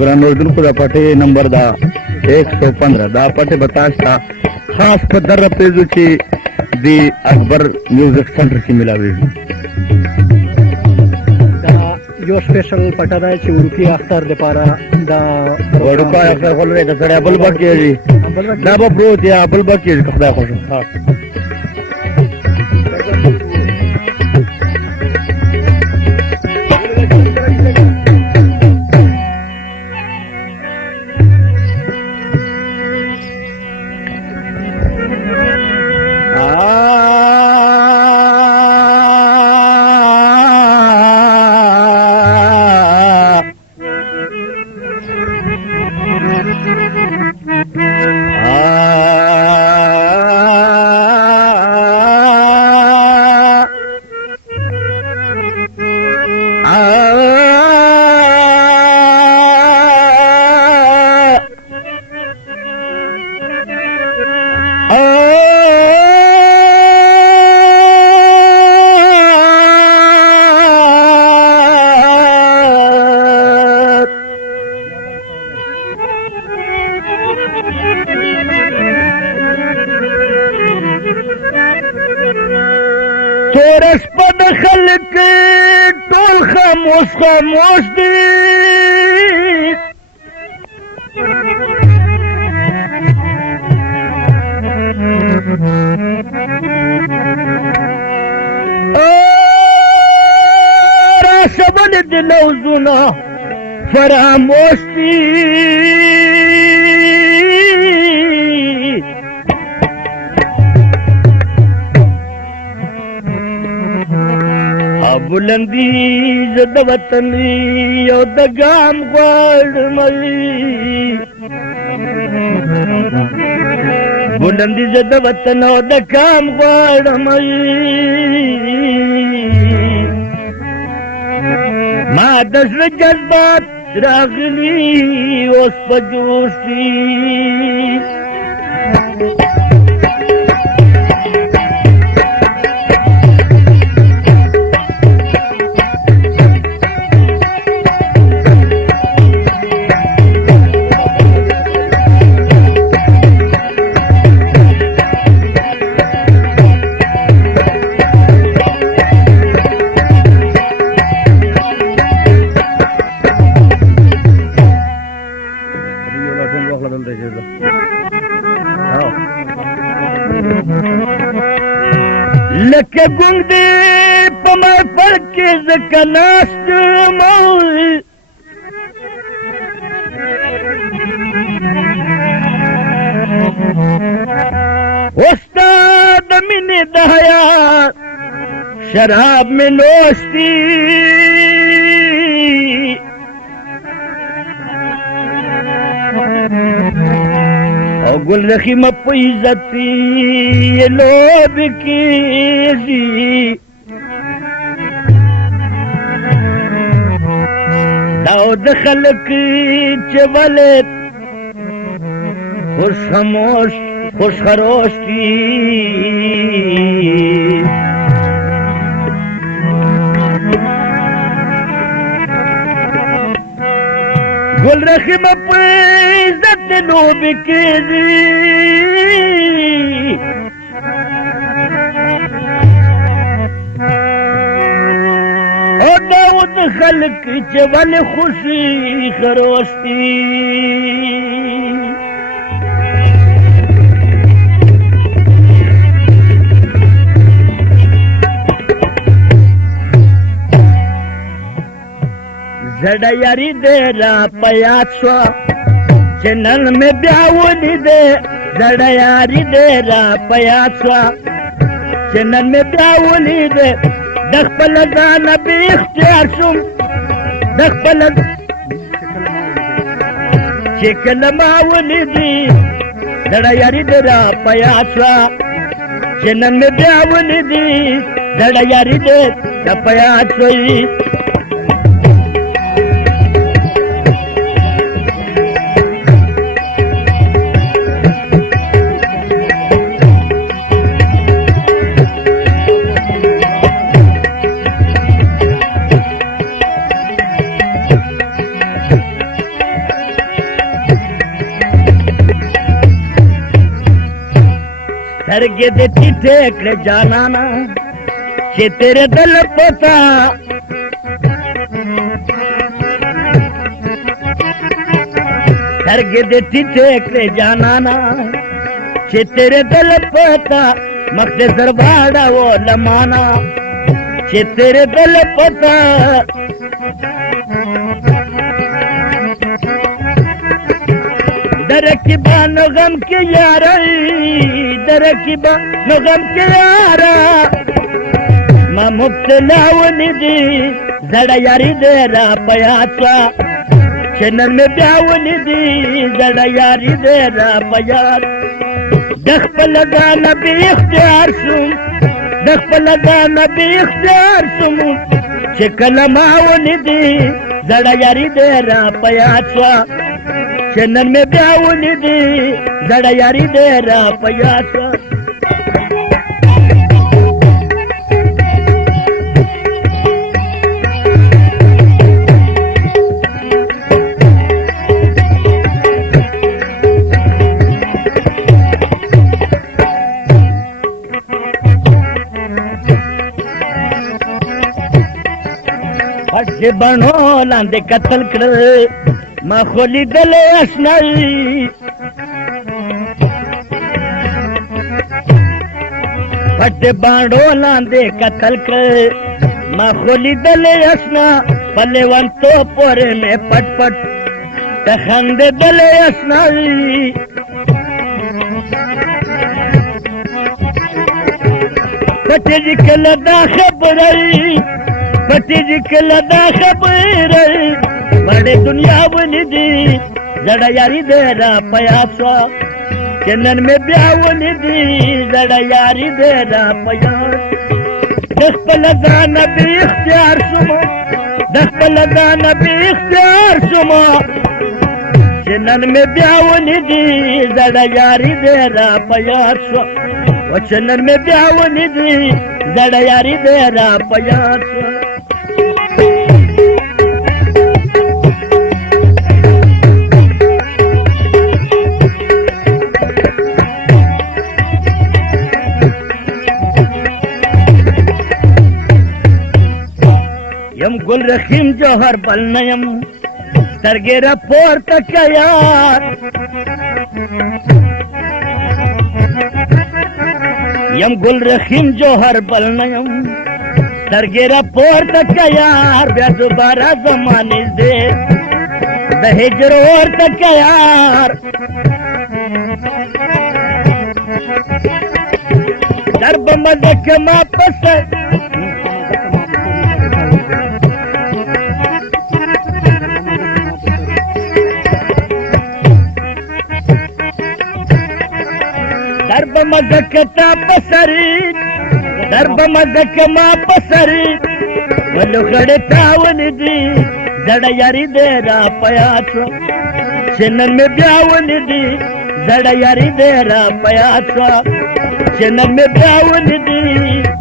ग्रानोजन खुदा पाटे नंबर 115 पाटे बताशा खास पदर पेजुची दी अकबर म्यूजिक सेंटर की मिलावी यो स्पेशल पटादा ची उडकी अख्तर दे पारा दा वडका अख्तर खोल रे दा सड़े बल बाकी जी दा ब्रो दिया बल बाकी खुदा खोश हां चोरस पद खल्क टोल खामोश दी सबन दिलो जुना फरामोश दी बुलंदी जद वतनी यो दगाम गढ़ मई बुलंदी जद वतन ओ दगाम गढ़ मई मां दस जज्बात रागली उस पजूसी लके गुंडे पमर पर के जकनास्त मौल उस्ताद मिने दहया शराब में नोस्ती गुल रखी मपीजती ये लोब की दाऊद खलक चवलत खुश खामोश खुश खरोश की गुल रखी मपीजत लोब की और दाऊद खलक चवल खुशी खरोशती जड़ा यारी दे रा पयासवा चनन में ब्यावली दे जड़ा यारी दे रा पयासवा चनन में ब्यावली दे दखपल गाना भी इख्तियार सुम दखपल चिकन मावली दी जड़ा यारी दे रा पयासवा चनन में ब्यावली दी जड़ा यारी दे रा पयासवा سترګې دې ټیټې کړې جانانا چې تیرې دل پتا سترګې دې ټیټې کړې جانانا چې تیرې دل پتا مخ دې سر واړو لمانا چې تیرې دل پتا درکبا نغم کې یارا درکبا نغم کې یارا ما مبتلا ولیدي زړه یاري دې را پیاڅا چنن مې بیا ولیدي زړه یاري دې را پیاڅ د خپل ځان به اختیار شوم د خپل ځان به اختیار شوم چې کله ما ولیدي زړه یاري دې را پیاڅا چنن میں بیا ولیدي زړه یاري دې را پیاڅا پټ بڼو لاندې قتل کړل ما خولی دل اشنائی پٹ بانڈو لاندے قتل کر ما خولی دل اشنا پلے ون تو پورے میں پٹ پٹ تخند دل اشنائی پٹی جی کل دا خبرائی پٹی جی کل دا خبرائی بڑے دنیا ولیدي زړه یاري دې را پیاڅا چنن مې بیا ولیدي زړه یاري دې را پیاڅ د خپل ځان به اختیار شوم د خپل ځان به اختیار شوم چنن مې بیا ولیدي زړه یاري دې را پیاڅ او چنن مې بیا ولیدي زړه یاري دې را پیاڅ یم گل رخیم جوہر بل نیم سترګې را پورته کړه یار یم گل رخیم جوہر بل نیم سترګې را پورته کړه یار بیا دوباره زمانې دې د هجر ورته کړه یار درب مزک ما پسر درب مزک تا پسری درب مزک ما پسری ولو غړې تا ولیدي زړه یاري دې را پیاڅا چنن مې بیا ولیدي زړه یاري دې را پیاڅا چنن مې بیا ولیدي